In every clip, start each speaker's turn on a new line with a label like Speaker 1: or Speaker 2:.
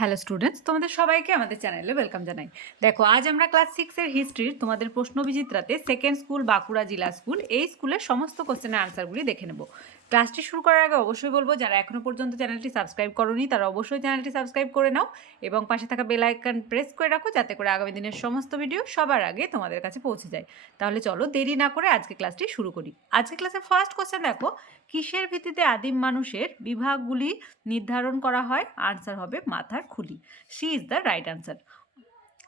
Speaker 1: Hello students তোমাদের সবাইকে আমাদের চ্যানেলে ওয়েলকাম জানাই। দেখো, আজ আমরা ক্লাস সিক্সের হিস্ট্রির তোমাদের প্রশ্ন বিচিত্রাতে সেকেন্ড স্কুল বাঁকুড়া জেলা স্কুল এই স্কুলের সমস্ত কোশ্চেনের আনসারগুলি দেখে নেব। ক্লাসটি শুরু করার আগে অবশ্যই বলব, যারা এখনও পর্যন্ত চ্যানেলটি সাবস্ক্রাইব করোনি, তারা অবশ্যই চ্যানেলটি সাবস্ক্রাইব করে নাও এবং পাশে থাকা বেল আইকন প্রেস করে রাখো, যাতে করে আগামী দিনের সমস্ত ভিডিও সবার আগে তোমাদের কাছে পৌঁছে যায়। তাহলে চলো দেরি না করে আজকে ক্লাসটি শুরু করি। আজকে ক্লাসের ফার্স্ট কোশ্চেন দেখো, কিসের ভিত্তিতে আদিম মানুষের বিভাগগুলি নির্ধারণ করা হয়? আনসার হবে মাথার খুলি। C is the right answer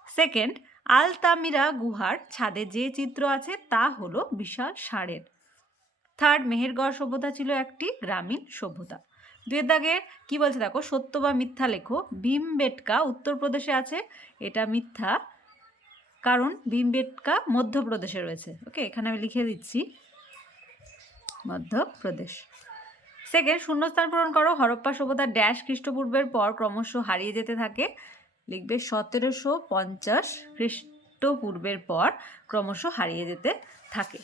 Speaker 1: second Altamira গুহার ছাদে যে চিত্র আছে তা হলো বিশাল ষাঁড়ের থার্ড মেহেরগড় সভ্যতা ছিল একটি গ্রামীণ সভ্যতা। দুয়ের দাগের কি বলছে দেখো? সত্য বা মিথ্যা লেখো। ভীমবেটকা উত্তরপ্রদেশে আছে। এটা মিথ্যা, কারণ ভীমবেটকা মধ্যপ্রদেশে রয়েছে। ওকে এখানে আমি লিখে দিচ্ছি মধ্যপ্রদেশ। সেকেন্ড শূন্যস্থান পূরণ করো। হরপ্পা সভ্যতা ড্যাশ খ্রিস্টপূর্বের পর ক্রমশ হারিয়ে যেতে থাকে। লিখবে সতেরোশো পঞ্চাশ খ্রিস্টপূর্বের পর ক্রমশ হারিয়ে যেতে থাকে।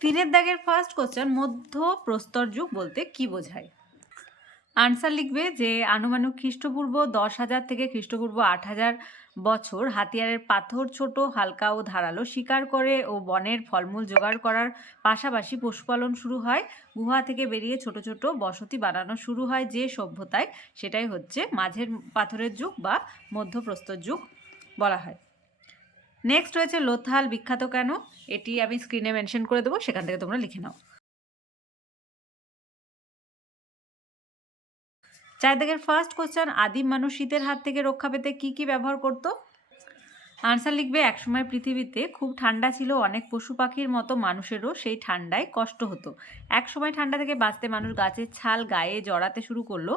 Speaker 1: তিনের দাগের ফার্স্ট কোশ্চেন মধ্য প্রস্তর যুগ বলতে কি বোঝায়? আনসার লিখবে যে, আনুমানিক খ্রিস্টপূর্ব দশ হাজার থেকে খ্রিস্টপূর্ব আট হাজার বছর হাতিয়ারের পাথর ছোট, হালকা ও ধারালো শিকার করে ও বনের ফলমূল জোগাড় করার পাশাপাশি পশুপালন শুরু হয়। গুহা থেকে বেরিয়ে ছোট ছোট বসতি বানানো শুরু হয় যে সভ্যতায়। সেটাই হচ্ছে মাঝের পাথরের যুগ বা মধ্যপ্রস্তর যুগ বলা হয়। নেক্সট রয়েছে লোথাল, বিখ্যাত কেন? এটি আমি স্ক্রিনে মেনশন করে দেবো, সেখান থেকে তোমরা লিখে নাও। চার দাগের ফার্স্ট কোশ্চেন আদিম মানুষ শীতের হাত থেকে রক্ষা পেতে কি কি ব্যবহার করতো? আনসার লিখবে, একসময় পৃথিবীতে খুব ঠান্ডা ছিল, অনেক পশু পাখির মতো মানুষেরও সেই ঠান্ডায় কষ্ট হতো। এক সময় ঠান্ডা থেকে বাঁচতে মানুষ গাছের ছাল, গায়ে জড়াতে শুরু করল।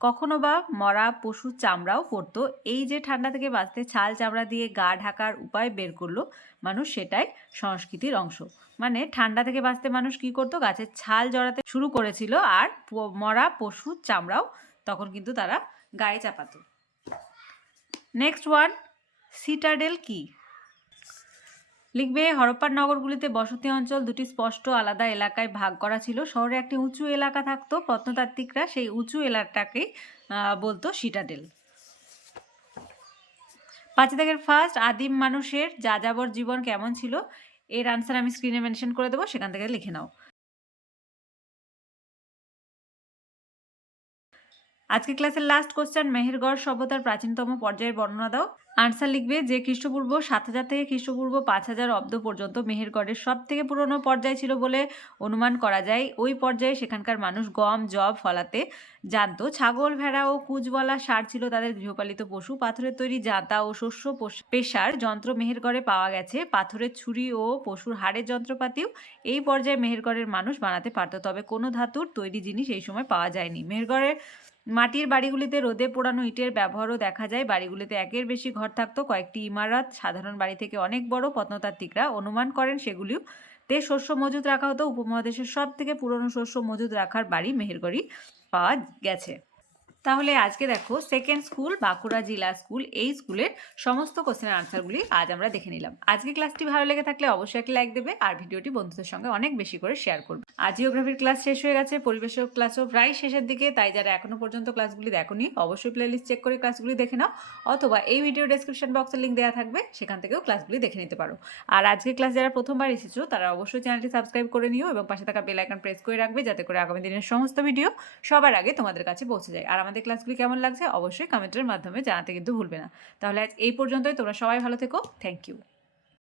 Speaker 1: কখনো বা মরা পশুর চামড়াও পড়তো। এই যে ঠান্ডা থেকে বাঁচতে ছাল চামড়া দিয়ে গা ঢাকার উপায় বের করল, মানুষ সেটাই সংস্কৃতির অংশ। মানে ঠান্ডা থেকে বাঁচতে মানুষ কি করতো? গাছের ছাল জড়াতে শুরু করেছিল, আর মরা পশুর চামড়াও তখন কিন্তু তারা গায়ে চাপাতো। নেক্সট ওয়ান সিটাডেল কি? লিখবে, হরপ্পার নগরগুলিতে বসতি অঞ্চল দুটি স্পষ্ট আলাদা এলাকায় ভাগ করা ছিল। শহরে একটি উঁচু এলাকা থাকতো, প্রত্নতাত্ত্বিকরা সেই উঁচু এলাকাটাকে বলতো সিটাডেল পাঁচ দাগের ফার্স্ট আদিম মানুষের যাযাবর জীবন কেমন ছিল? এর আনসার আমি স্ক্রিনে মেনশন করে দেবো, সেখান থেকে লিখে নাও। আজকে ক্লাসের লাস্ট কোশ্চেন মেহেরগড় সভ্যতার প্রাচীনতম পর্যায়ের বর্ণনা দাও। আনসার লিখবে যে খ্রিস্টপূর্ব সাত হাজার থেকে খ্রিস্টপূর্ব পাঁচ হাজার অব্দ পর্যন্ত মেহেরগড়ের সব থেকে পুরনো পর্যায় ছিল বলে অনুমান করা যায়। ওই পর্যায়ে সেখানকার মানুষ গম জব ফলাতে জানতো। ছাগল, ভেড়া ও কুচবলা সার ছিল তাদের গৃহপালিত পশু। পাথরের তৈরি জাঁতা ও শস্য পেশার যন্ত্র মেহেরগড়ে পাওয়া গেছে। পাথরের ছুরি ও পশুর হাড়ের যন্ত্রপাতিও এই পর্যায়ে মেহেরগড়ের মানুষ বানাতে পারতো। তবে কোনো ধাতুর তৈরি জিনিস এই সময় পাওয়া যায়নি। মেহেরগড়ের মাটির বাড়িগুলিতে রোদে পোড়ানো ইটের ব্যবহারও দেখা যায়। বাড়িগুলিতে একের বেশি ঘর থাকতো। কয়েকটি ইমারত, সাধারণ বাড়ি থেকে অনেক বড় প্রত্নতাত্ত্বিকরা অনুমান করেন সেগুলিও। তে শস্য মজুদ রাখা হতো। উপমহাদেশের সব থেকে পুরনো শস্য মজুদ রাখার বাড়ি মেহেরগড়ি পাওয়া গেছে। তাহলে আজকে দেখো সেকেন্ড স্কুল বাঁকুড়া জেলা স্কুল এই স্কুলের সমস্ত কোশ্চেনের আনসারগুলি আজ আমরা দেখে নিলাম। আজকে ক্লাসটি ভালো লেগে থাকলে অবশ্যই একটা লাইক দেবে আর ভিডিওটি বন্ধুদের সঙ্গে অনেক বেশি করে শেয়ার করবে। আজ জিওগ্রাফির ক্লাস শেষ হয়ে গেছে পরিবেশের ক্লাসও প্রায় শেষের দিকে, তাই যারা এখনও পর্যন্ত ক্লাসগুলি দেখোনি, অবশ্যই প্লেলিস্ট চেক করে ক্লাসগুলি দেখে নাও, অথবা এই ভিডিও ডেসক্রিপশন বক্সের লিঙ্ক দেওয়া থাকবে, সেখান থেকেও ক্লাসগুলি দেখে নিতে পারো। আর আজকে ক্লাস যারা প্রথমবার এসেছ, তারা অবশ্যই চ্যানেলটি সাবস্ক্রাইব করে নিও এবং পাশে থাকা বেল আইকন প্রেস করে রাখবে, যাতে করে আগামী দিনের সমস্ত ভিডিও সবার আগে তোমাদের কাছে পৌঁছে যায়। আর আমাদের ক্লাসগুলি কেমন লাগছে অবশ্যই কমেন্টের মাধ্যমে জানাতে কিন্তু ভুলবে না। তাহলে আজ এই পর্যন্তই, তোমরা সবাই ভালো থেকো। Thank you